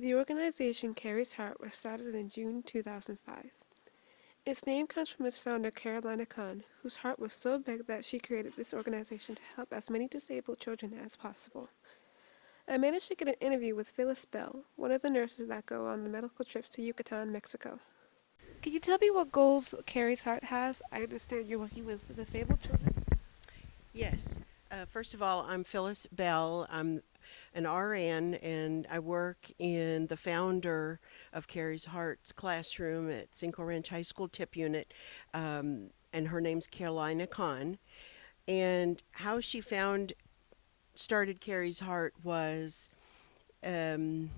The organization Carrie's Heart was started in June 2005. Its name comes from its founder, Carolina Kahn, whose heart was so big that she created this organization to help as many disabled children as possible. I managed to get an interview with Phyllis Bell, one of the nurses that go on the medical trips to Yucatan, Mexico. Can you tell me what goals Carrie's Heart has? I understand you're working with disabled children. Yes. First of all, I'm Phyllis Bell. I'm an RN, and I work in the founder of Carrie's Heart's classroom at Cinco Ranch High School Tip Unit, and her name's Carolina Kahn. And how she started Carrie's Heart was um,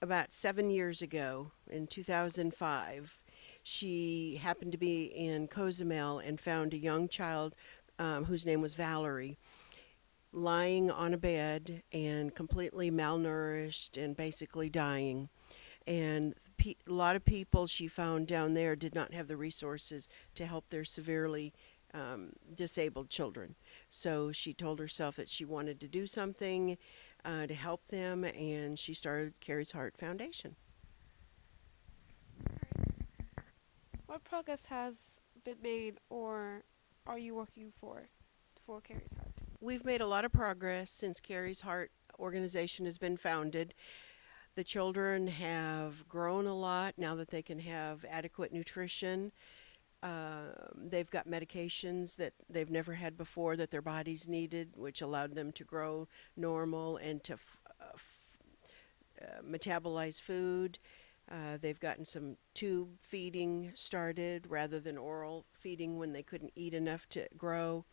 about 7 years ago in 2005. She happened to be in Cozumel and found a young child whose name was Valerie, lying on a bed and completely malnourished and basically dying. And a lot of people she found down there did not have the resources to help their severely disabled children. So she told herself that she wanted to do something to help them, and she started Carrie's Heart Foundation. What progress has been made or are you working for Carrie's Heart? We've made a lot of progress since Carrie's Heart organization has been founded. The children have grown a lot now that they can have adequate nutrition. They've got medications that they've never had before that their bodies needed, which allowed them to grow normal and to metabolize food. They've gotten some tube feeding started rather than oral feeding when they couldn't eat enough to grow.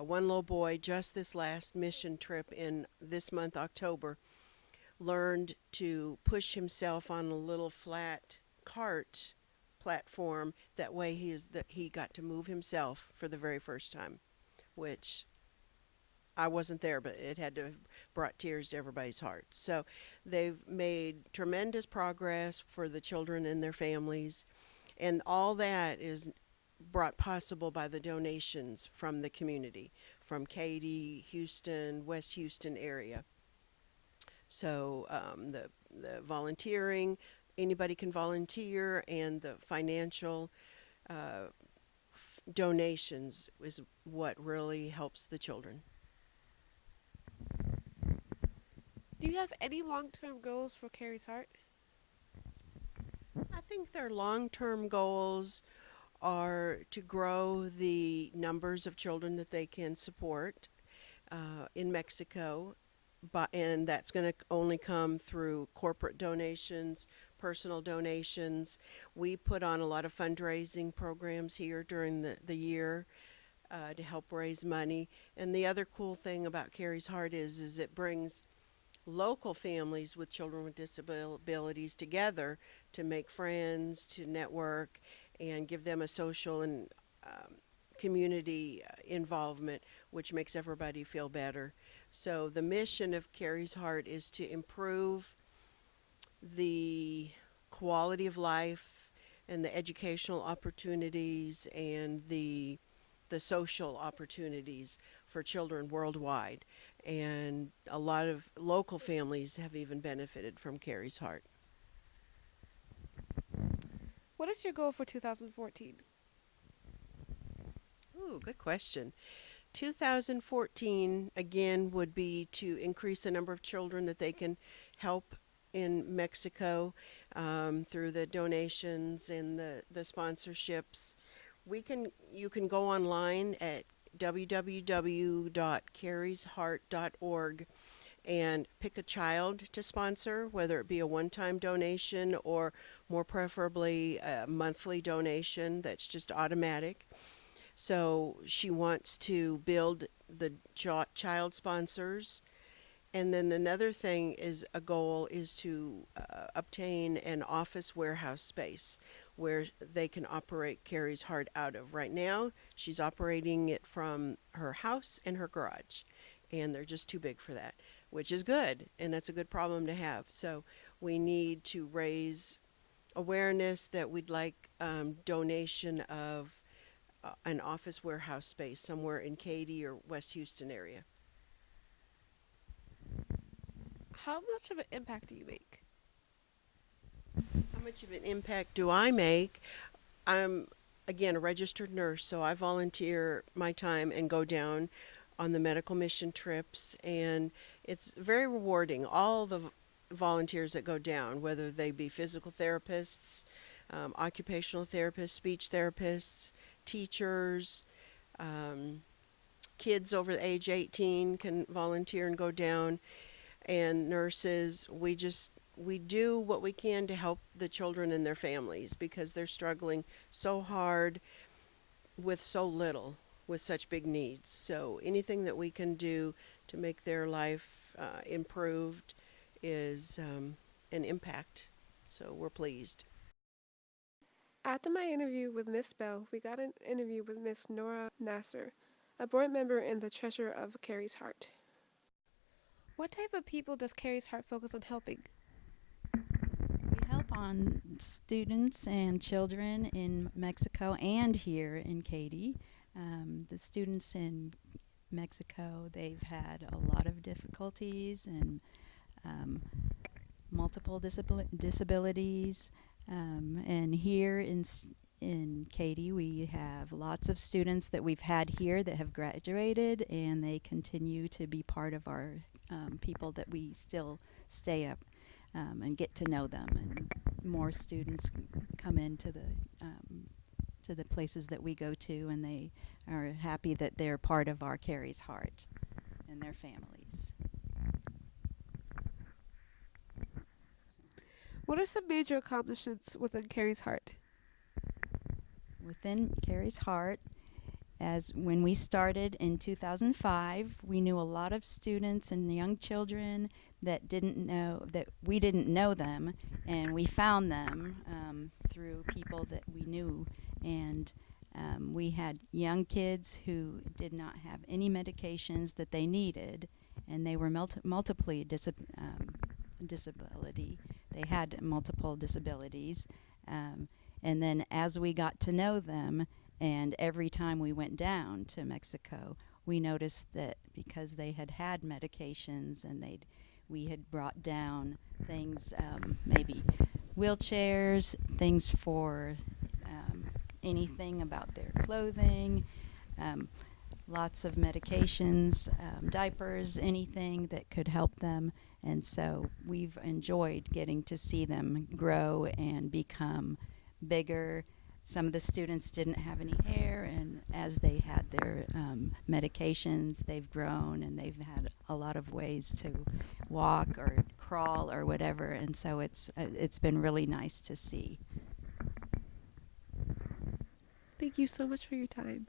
One little boy, just this last mission trip in this month, October, learned to push himself on a little flat cart platform. That way he got to move himself for the very first time, which I wasn't there, but it had to have brought tears to everybody's hearts. So they've made tremendous progress for the children and their families, and all that is brought possible by the donations from the community, from Katy, Houston, West Houston area. So the volunteering, anybody can volunteer, and the financial donations is what really helps the children. Do you have any long-term goals for Carrie's Heart? I think their long-term goals are to grow the numbers of children that they can support in Mexico, and that's going to only come through corporate donations, personal donations. We put on a lot of fundraising programs here during the year to help raise money. And the other cool thing about Carrie's Heart is it brings local families with children with disabilities together to make friends, to network, and give them a social and community involvement, which makes everybody feel better. So the mission of Carrie's Heart is to improve the quality of life and the educational opportunities and the social opportunities for children worldwide. And a lot of local families have even benefited from Carrie's Heart. What is your goal for 2014? Ooh, good question. 2014 again would be to increase the number of children that they can help in Mexico through the donations and the sponsorships. You can go online at www.carriesheart.org and pick a child to sponsor, whether it be a one-time donation or more preferably a monthly donation that's just automatic. So she wants to build the child sponsors. And then another thing is a goal is to obtain an office warehouse space where they can operate Carrie's Heart out of. Right now, she's operating it from her house and her garage, and they're just too big for that, which is good, and that's a good problem to have. So we need to raise awareness that we'd like donation of an office warehouse space somewhere in Katy or West Houston area. How much of an impact do you make? How much of an impact do I make? I'm, again, a registered nurse, so I volunteer my time and go down on the medical mission trips, and it's very rewarding. All the volunteers that go down, whether they be physical therapists, occupational therapists, speech therapists, teachers, um, kids over the age 18 can volunteer and go down, and nurses. We do what we can to help the children and their families because they're struggling so hard with so little, with such big needs. So anything that we can do to make their life improved is an impact. So we're pleased. After my interview with Miss Bell, we got an interview with Miss Nora Nasser, a board member and the treasurer of Carrie's Heart. What type of people does Carrie's Heart focus on helping? We help on students and children in Mexico and here in Katy. The students in Mexico, they've had a lot of difficulties and multiple disabilities. And here in Katy, we have lots of students that we've had here that have graduated, and they continue to be part of our people that we still stay up and get to know them. And more students come into the places that we go to, and they are happy that they're part of our Carrie's Heart and their families. What are some major accomplishments within Carrie's Heart? Within Carrie's Heart, as when we started in 2005, we knew a lot of students and young children that we didn't know them, and we found them through people that we knew. And we had young kids who did not have any medications that they needed, and they were multiply disability. They had multiple disabilities. And then as we got to know them, and every time we went down to Mexico, we noticed that because they had had medications and we had brought down things, maybe wheelchairs, things for anything about their clothing, lots of medications, diapers, anything that could help them. And so we've enjoyed getting to see them grow and become bigger. Some of the students didn't have any hair, and as they had their medications, they've grown and they've had a lot of ways to walk or crawl or whatever. And so it's been really nice to see. Thank you so much for your time.